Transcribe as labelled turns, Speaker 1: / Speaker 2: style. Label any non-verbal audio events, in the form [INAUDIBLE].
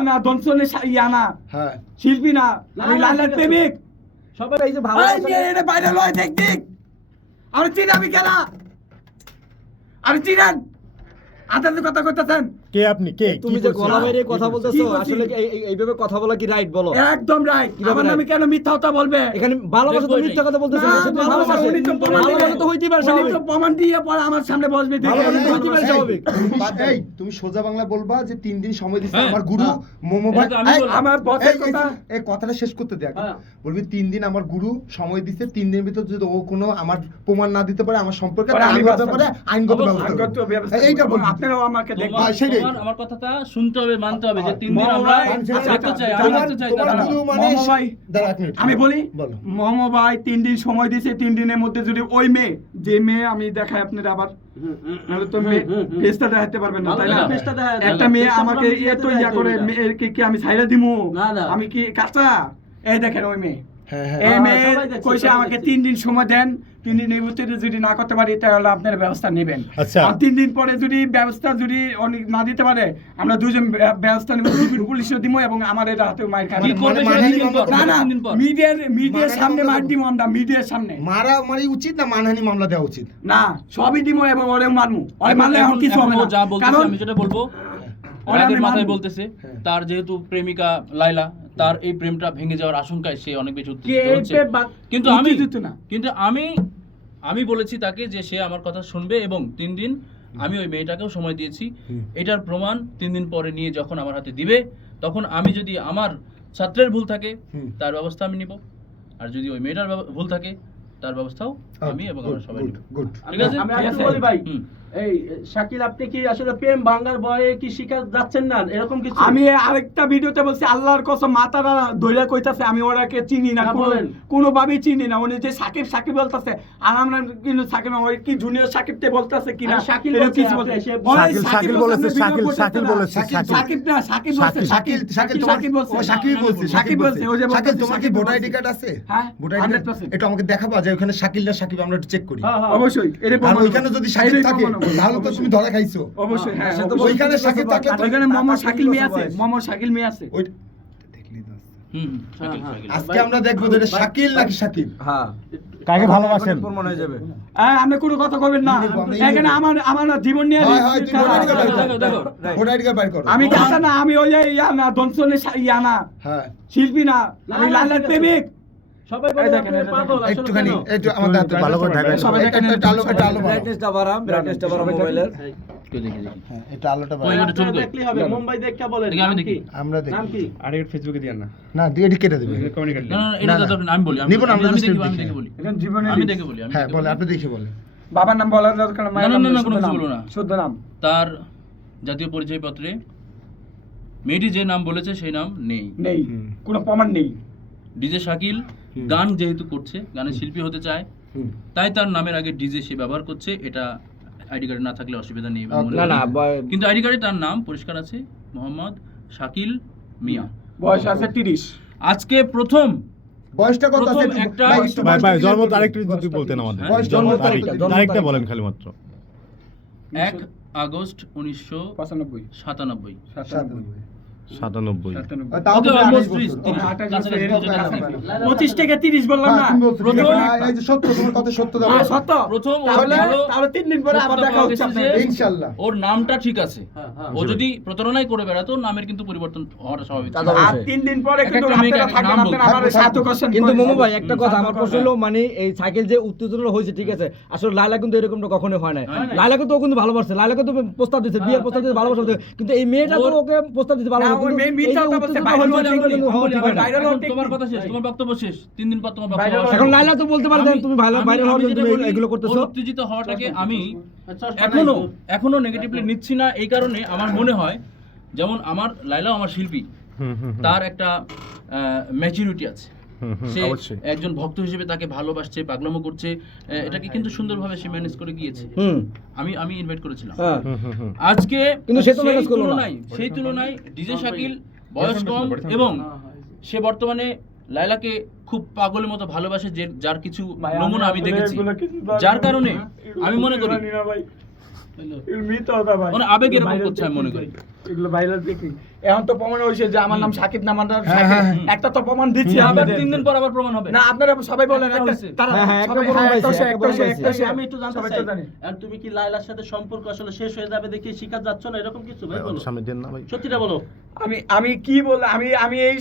Speaker 1: না দনসনের ইয়া না।
Speaker 2: হ্যাঁ।
Speaker 1: শিল্পী না। আমি লালের। প্রেমিক।
Speaker 3: সবাই এই যে ভালো
Speaker 1: আরে বাইরে লয় দেখ দেখ। আমি চিনাবি কেনা আমি চিনেন। আদালতের কথা কইতেছেন।
Speaker 4: কে আপনি? কে?
Speaker 3: তুমি যে গলা বাইরে কথা বলতেছো আসলে এইভাবে কথা বলা কি রাইট বলো?
Speaker 1: একদম রাইট আমার নামে কেন মিথ্যা কথা বলবে?
Speaker 3: এখানে ভালোবাসা তো মিথ্যা কথা বলতেছো
Speaker 1: ভালোবাসা, উনি তো প্রমাণ
Speaker 3: ভালোবাসা তো হইতেই পারে স্বাভাবিক।
Speaker 1: তো প্রমাণ দিয়ে পরে আমার সামনে বসবে।
Speaker 3: ভালোবাসা তো হইতেই পারে স্বাভাবিক।
Speaker 2: তুমি- এই তুমি সোজা বাংলা বলবা যে তিন দিন সময় দিচ্ছে
Speaker 5: হ্যাঁ,
Speaker 2: আমার গুরু
Speaker 5: হ্যাঁ।
Speaker 2: মোমো ভাই।
Speaker 1: আমার বসের কথা।
Speaker 2: এই কথাটা শেষ করতে দেখ
Speaker 5: হ্যাঁ।
Speaker 2: বলবি তিন দিন আমার গুরু সময় দিচ্ছে তিন দিনের ভিতর যদি ও কোনো আমার প্রমাণ না দিতে পারে আমার সম্পর্কে
Speaker 1: আমি
Speaker 2: আইনগত
Speaker 1: ব্যবস্থা।
Speaker 2: ব্যাপারে আইনগত এইটা। বলবি।
Speaker 1: আপনারাও আমাকে দেখবেন।
Speaker 2: সেটাই।
Speaker 5: আমার কথাটা শুনতে হবে মানতে হবে যে তিন দিন আমরা দেখতে চাই দেখতে চাই
Speaker 2: মানে।
Speaker 1: আমি বলি
Speaker 2: বলো।
Speaker 1: ভাই তিন দিন সময় দিয়েছে তিন দিনের মধ্যে যদি ওই মেয়ে যে মেয়ে আমি দেখাই আপনার আবার নাহলে তো পেজটা দেখাতে পারবেন না তাই না?
Speaker 5: ভালো
Speaker 3: পেজটা দেখা যায়,
Speaker 1: একটা মেয়ে আমাকে ইয়ে তো ইয়া করে মেয়েকে কি আমি ছাইরা দিমু?
Speaker 3: না, না।
Speaker 1: আমি কি কাঁচা? এই দেখেন ওই মেয়ে।
Speaker 2: হ্যাঁ হ্যাঁ।
Speaker 1: এই
Speaker 3: হ্যাঁ,
Speaker 1: মেয়ে কইছে আমাকে তিন দিন সময় দেন তিন দিনের ভিতরে যদি না করতে পারি তাহলে আপনার ব্যবস্থা নেবেন।
Speaker 4: আচ্ছা।
Speaker 1: আর তিন দিন পরে যদি ব্যবস্থা যদি অনেক না দিতে পারে আমরা দুজন ব্যবস্থা নেব দিব এবং আমার এটা হাতে খাবে
Speaker 2: মানে- মানে-
Speaker 5: দিন
Speaker 1: না না
Speaker 5: দিন।
Speaker 1: মিডিয়ার মিডিয়ার
Speaker 2: মানে-
Speaker 1: সামনে মার দিব আমরা মিডিয়ার সামনে।
Speaker 2: মারা মারি উচিত না মানহানি মামলা দেওয়া উচিত?
Speaker 1: না সবই দিব এবং ওরে মারমু। ওরে মারলে এখন কিছু হবে না।
Speaker 5: যা
Speaker 1: কারণ
Speaker 5: আমি যেটা বলব রাগের মাথায় বলতেছে
Speaker 2: হ্যাঁ।
Speaker 5: তার যেহেতু প্রেমিকা লাইলা তার এই প্রেমটা ভেঙে যাওয়ার আশঙ্কায় সে অনেক বেশি উত্তেজিত হচ্ছে। কিন্তু আমি কিন্তু আমি আমি বলেছি তাকে যে সে আমার কথা শুনবে এবং তিন দিন আমি ওই মেয়েটাকেও সময় দিয়েছি। এটার প্রমাণ তিন দিন পরে নিয়ে যখন আমার হাতে দিবে তখন আমি যদি আমার ছাত্রের ভুল থাকে
Speaker 2: হুম।
Speaker 5: তার ব্যবস্থা আমি নিব। আর যদি ওই মেয়েটার ভুল থাকে তার ব্যবস্থাও আমি এবং আমরা সবাই নিব। ঠিক আছে?
Speaker 3: আমি। বলি ভাই। এই শাকিল আপনি কি আসলে প্রেম ভাঙার ভয়ে কি শিকার যাচ্ছেন না? এরকম কিছু?
Speaker 1: আমি আরেকটা ভিডিওতে বলছি আল্লাহর কসম মাতারা দইরা কইতাছে আমি ওরাকে চিনি না
Speaker 3: বলেন।
Speaker 1: কোনোভাবেই চিনি না। উনি যে সাকিব সাকিব বলতাছে আর আমরা কিন্তু সাকিব ওই কি জুনিয়র সাকিব তে বলতাছে কি না? এরকম
Speaker 3: বলছে,
Speaker 1: কিছু বলছে।
Speaker 4: শাকিল- শাকিল
Speaker 1: বলেছে, আপনি ভিডিও
Speaker 4: শাকিল- শাকিল বলেছে, শাকিল।
Speaker 1: সাকিব না সাকিব বলছে
Speaker 4: শাকিল,
Speaker 2: শাকিল শাকিল
Speaker 1: সাকিব বলছে।
Speaker 2: ও বলছে
Speaker 1: সাকিব বলছে ওই যে
Speaker 2: শাকিল তোমার কি ভোটার আইডি কার্ড আছে?
Speaker 1: হ্যাঁ
Speaker 2: ভোটার আইডি এটা আমাকে দেখাবা যে ওখানে শাকিল না শাকিব আমরা একটু চেক করি।
Speaker 3: হ্যাঁ, হ্যাঁ।
Speaker 1: অবশ্যই।
Speaker 2: আর
Speaker 1: প্রমাণ।
Speaker 2: যদি শাকিল থাকে। তাহলে তো তুমি ধরা খাইছো।
Speaker 1: অবশ্যই হ্যাঁ
Speaker 2: ওইখানে শাকিল থাকলে
Speaker 1: ওইখানে মোহাম্মদ শাকিল মেয়ে আছে। মোহাম্মদ শাকিল মেয়ে আছে।
Speaker 5: শাকিল,
Speaker 3: হ্যাঁ, হ্যাঁ।
Speaker 5: শাকিল।
Speaker 2: আজকে আমরা দেখব যে শাকিল নাকি শাকিব
Speaker 3: হ্যাঁ।
Speaker 4: কাকে ভালোবাসেন?
Speaker 3: প্রমাণ হয়ে যাবে।
Speaker 1: হ্যাঁ, আপনি কোনো কথা কবেন না। এখানে আমার আমার না জীবন নিয়ে
Speaker 2: হয় হয় তুমি ভোটার আইডি কার্ড
Speaker 5: দেখো,
Speaker 2: বাইর করো।
Speaker 5: দেখো।
Speaker 2: ভোটার বাইর করো।
Speaker 1: আমি কাঁচা না আমি ওই ইয়া না দনসনের ইয়া না
Speaker 2: হ্যাঁ।
Speaker 1: শিল্পী না আমি
Speaker 3: না,
Speaker 1: লালের প্রেমিক।
Speaker 3: সবাই
Speaker 1: এই দেখেন,
Speaker 3: আপনি
Speaker 1: এটা
Speaker 3: পাগল আসলে
Speaker 2: একটুখানি একটু আমাদের হাতে
Speaker 4: ভালো করে ঢাকায়
Speaker 1: সবাই দেখেন,
Speaker 2: এটা আলো এটা আলো
Speaker 3: ব্রাইটনেসটা বাড়ান ব্রাইটনেসটা বাড়ান মোবাইলের
Speaker 5: কেউ দেখি, দেখি।
Speaker 2: হ্যাঁ এটা আলোটা
Speaker 5: ওই
Speaker 2: বাড়াও
Speaker 5: একটা ছবি
Speaker 3: আপনারা
Speaker 5: কই?
Speaker 3: দেখলেই হবে মুম্বাই দেখে বলেন
Speaker 5: আমি দেখি।
Speaker 2: আমরা দেখি।
Speaker 3: নাম কি?
Speaker 6: আর ফেসবুকে দিয়েন না।
Speaker 2: না দিয়ে এটি কেটে দেবে।
Speaker 5: না, না, না, এটা তো আমি বলি আমি আমি দেখি, আমি
Speaker 2: দেখি।
Speaker 5: বলি।
Speaker 1: এখন জীবনে
Speaker 5: আমি দেখে বলি
Speaker 2: হ্যাঁ বলে আপনি দেখে বলে
Speaker 1: বাবার নাম বলার দরকার মায়ের নাম
Speaker 5: না, না, কোনো কিছু
Speaker 1: নাম,
Speaker 5: না।
Speaker 1: শুদ্ধ নাম।
Speaker 5: তার জাতীয় পরিচয়পত্রে মেয়েটি যে নাম বলেছে সেই নাম নেই।
Speaker 1: নেই। কোনো প্রমাণ নেই।
Speaker 5: ডিজে শাকিল। গান যেহেতু করছে গানের শিল্পী হতে চায় তাই তার নামের আগে ডিজে সে ব্যবহার করছে এটা আইডি কার্ডে না থাকলে অসুবিধা নেই কিন্তু আইডি কার্ডে তার নাম পরিষ্কার আছে মোহাম্মদ শাকিল মিয়া।
Speaker 1: বয়স আছে তিরিশ।
Speaker 5: আজকে প্রথম
Speaker 2: বয়সটা কত আছে
Speaker 5: প্রথম
Speaker 2: একটা- ভাই,
Speaker 4: ভাই জন্ম। তারিখটা যদি বলতেন আমাদের।
Speaker 5: বয়স,
Speaker 2: জন্ম
Speaker 4: জন্ম
Speaker 2: তারিখ,
Speaker 4: তারিখ তারিখটা বলেন খালি মাত্র।
Speaker 5: এক আগস্ট উনিশশো
Speaker 1: পঁচানব্বই।
Speaker 5: সাতানব্বই।
Speaker 1: পঁচিশ থেকে তিরিশ বললাম
Speaker 2: হ্যাঁ,
Speaker 1: না
Speaker 2: হ্যাঁ।
Speaker 1: হ্যাঁ,
Speaker 5: ভালো-। ওর নামটা ঠিক আছে। ও যদি প্রতারণাই করে বেড়াতো নামের কিন্তু পরিবর্তন হওয়াটা স্বাভাবিক
Speaker 3: তা
Speaker 5: ছিল।
Speaker 3: তো
Speaker 1: আর তিন দিন পরে কিন্তু
Speaker 5: একটা
Speaker 3: মোমো ভাই কথা আমার প্রশ্ন হলো মানে এই সাইকেল যে উত্তেজনা হয়েছে ঠিক আছে? আসলে লাইলা কিন্তু এরকমটা কখনো হয় না
Speaker 5: নাই।
Speaker 3: লাইলাকে তো ও কিন্তু ভালোবাসছে লাইলাকে তো প্রস্তাব দিচ্ছে বিয়ের প্রস্তাব দিতে ভালোবাসা কিন্তু এই মেয়েটা তো ওকে প্রস্তাব দিতে ভালোবাসা
Speaker 1: ওই মেয়ে মিথ্যা কথা বলছে, বাইরে
Speaker 3: হলো
Speaker 1: বলছে,
Speaker 3: এটা
Speaker 1: বলি,
Speaker 3: কিন্তু হওয়া
Speaker 1: বলি,
Speaker 3: ঠিক হয় না।
Speaker 1: বাইরে
Speaker 5: এখন
Speaker 1: হওয়া
Speaker 5: তোমার কথা শেষ তোমার বক্তব্য শেষ তিন দিন পর তোমার বক্তব্য
Speaker 1: এখন
Speaker 3: লাইলা তো বলতে পারে তুমি ভালো হওয়ার জন্য
Speaker 5: যেটা
Speaker 3: তুমি
Speaker 5: বলি,
Speaker 3: এগুলো করতেছো।
Speaker 5: উত্তেজিত হওয়াটাকে আমি এখনও এখনও নেগেটিভলি নিচ্ছি না এই কারণে আমার মনে হয় যেমন আমার লাইলাও আমার শিল্পী
Speaker 4: হুম হুম হুম।
Speaker 5: তার একটা ম্যাচুরিটি আছে। সে [LAUGHS] একজন ভক্ত হিসেবে তাকে ভালোবাসছে পাগলামো করছে এটাকে কিন্তু সুন্দরভাবে সে ম্যানেজ করে গিয়েছে। আমি আমি ইনভাইট করেছিলাম।
Speaker 3: হ্যাঁ।
Speaker 5: আজকে
Speaker 3: কিন্তু সে তো
Speaker 5: সেই
Speaker 3: করল না।
Speaker 5: তুলনায় সেই তুলনায় ডিজে শাকিল বয়স কম এবং সে বর্তমানে লাইলাকে খুব পাগলের মতো ভালোবাসে যে যার কিছু নমুনা আমি দেখেছি। যার কারণে আমি মনে করি আবেগ এরকম করছে আমি মনে করি।
Speaker 1: এগুলো ভাইরাল দেখি। এখন তো প্রমাণ হয়েছে যে আমার নাম সাকিব না আমার নাম সাকিব। একটা তো প্রমাণ দিচ্ছি
Speaker 5: আবার তিন দিন পর আবার প্রমাণ হবে।
Speaker 1: না আপনারা সবাই বলেন
Speaker 5: একটা
Speaker 1: একটা
Speaker 5: হয়েছে।
Speaker 1: তারা
Speaker 3: একটা
Speaker 1: সবাই
Speaker 3: প্রমাণ
Speaker 1: একটা
Speaker 3: হয়েছে,
Speaker 1: হয়েছে,
Speaker 3: একটা
Speaker 1: একটা হয়েছে,
Speaker 3: প্রমাণ
Speaker 1: একটা হয়েছে।
Speaker 7: আমি একটু জানতে চাই। আর তুমি কি লাইলার সাথে সম্পর্ক আসলে শেষ হয়ে যাবে দেখে শিকার যাচ্ছ না? এরকম কিছু? ভাই বলো। সত্যিটা বলো।
Speaker 1: আমি আমি কি বল আমি আমি এই